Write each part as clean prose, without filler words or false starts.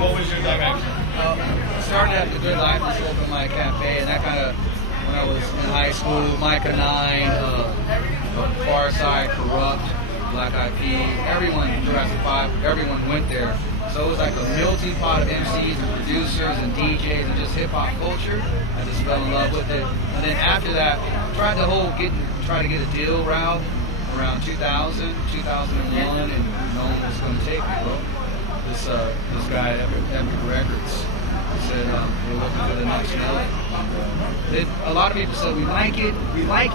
what was your direction? Started at the Good Life, this open mic cafe, and that kind of, when I was in high school, Micah 9, Far Side, Corrupt, Black Eyed Peas, everyone, Jurassic 5, everyone went there. So it was like a melting pot of MCs and producers and DJs and just hip hop culture. I just fell in love with it. And then after that, tried to get a deal route around 2000, 2001, and no one was going to take me, bro. This guy at Epic Records said we're looking for the next note. A lot of people said we like your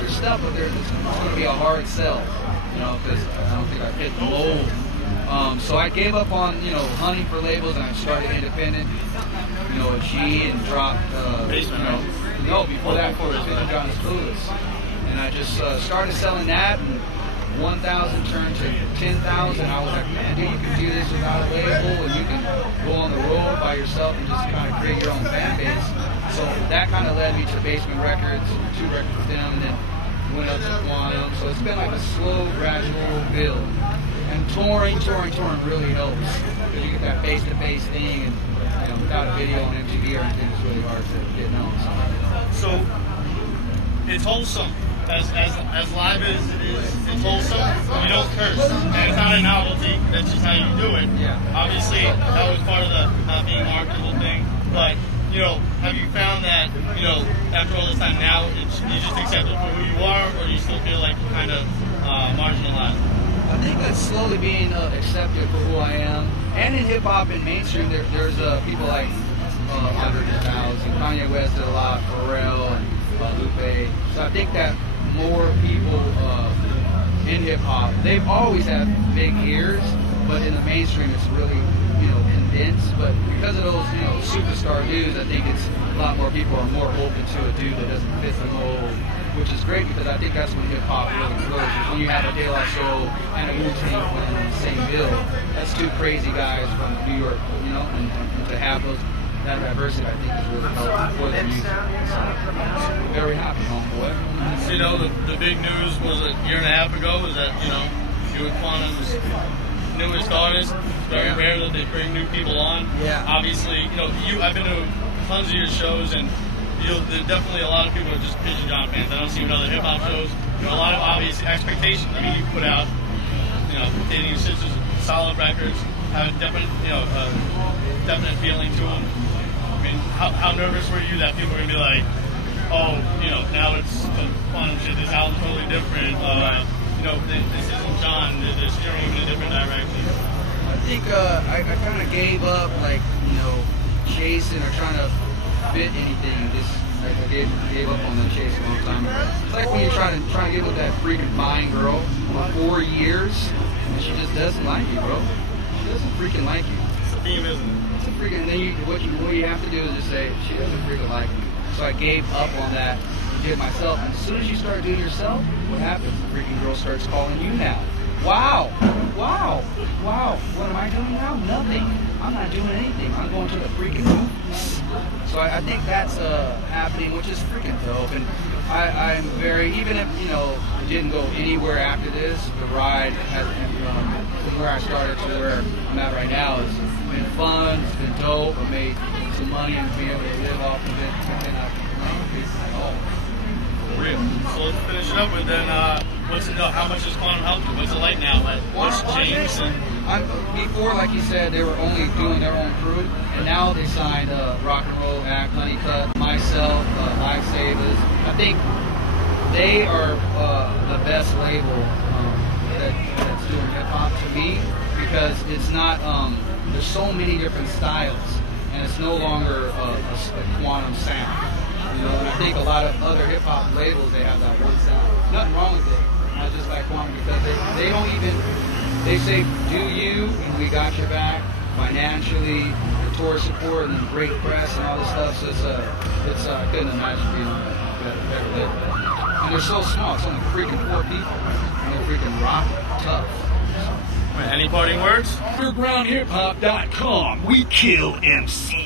stuff, but it's going to be a hard sell, because I don't think I fit the mold. So I gave up on hunting for labels, and I started independent, a G, and dropped before that for Pigeon Clueless, and I just started selling that. And 1,000 turned to 10,000. I was like, man, dude, you can do this without a label, and you can go on the road by yourself and just kind of create your own fan base. So that kind of led me to Basement Records, 2 records with them, and then went up to Quantum. So it's been like a slow, gradual build. And touring really helps, because you get that face-to-face thing, and without a video on MTV or anything, it's really hard to get known. So it's wholesome. As live as it is, it's wholesome. You don't curse, and it's not a novelty. That's just how you do it. Yeah. Obviously, that was part of the not being marketable thing. But have you found that after all this time now, you just accept it for who you are, or do you still feel like you're kind of marginalized? I think that's slowly being accepted for who I am. And in hip hop and mainstream, there's people like Andre 3000, Kanye West did a lot, Pharrell, and Lupe. So I think that more people in hip hop, they've always had big ears, but in the mainstream it's really condensed. But because of those superstar dudes, I think it's a lot more people are more open to a dude that doesn't fit the mold, which is great, because I think that's when hip hop really flourishes. When you have a De La Soul and a Wu-Tang playing on the same bill, that's 2 crazy guys from New York, and to have that diversity, I think, is really helpful for the music. So, very happy, homeboy. The big news was a year and a half ago was that, you were Quantum's newest artist. It's very rare that they bring new people on. Yeah. Obviously, I've been to tons of your shows, and there's definitely a lot of people who are just Pigeon fans. I don't see you in other hip hop shows. A lot of obvious expectations. I mean, you put out, Dating Your Sisters, solid records, have a definite, definite feeling to them. I mean, how nervous were you that people were gonna be like, oh, now it's Quantum shit. This album's totally different. This isn't John. They're steering in a different direction. I think I kind of gave up, chasing or trying to fit anything. I gave up on the chase a long time ago. It's like when you're trying to get with that freaking fine girl for 4 years, and she just doesn't like you, bro. She doesn't freaking like you. It's a theme, isn't it? It's a freaking. And then what you have to do is just say she doesn't freaking like me. So I gave up on that and did myself. And as soon as you start doing yourself, what happens? The freaking girl starts calling you now. Wow. What am I doing now? Nothing. I'm not doing anything. I'm going to the freaking movies. So I think that's happening, which is freaking dope. And I'm very, even if it didn't go anywhere after this, the ride has from where I started to where I'm at right now has been fun. It's been dope. I made some money and be able to live off of it. And real. So let's finish it up with then. How much does Quantum help you? What's it like now? What's changed? Before, like you said, they were only doing their own crew, and now they signed Rock and Roll Act, Honeycut, myself, Lifesavers. I think they are the best label that's doing hip hop to me, because it's not. There's so many different styles, and it's no longer a Quantum sound. And I think a lot of other hip hop labels, they have that one sound. Nothing wrong with it. Not just like Quantum, because they don't even. They say, do you, and we got your back financially, the tour support, and the great press and all this stuff. So I couldn't imagine being better label. And they're so small. It's only freaking 4 people. And they're freaking rock tough. Any parting words? UndergroundHipHop.com. We kill MC.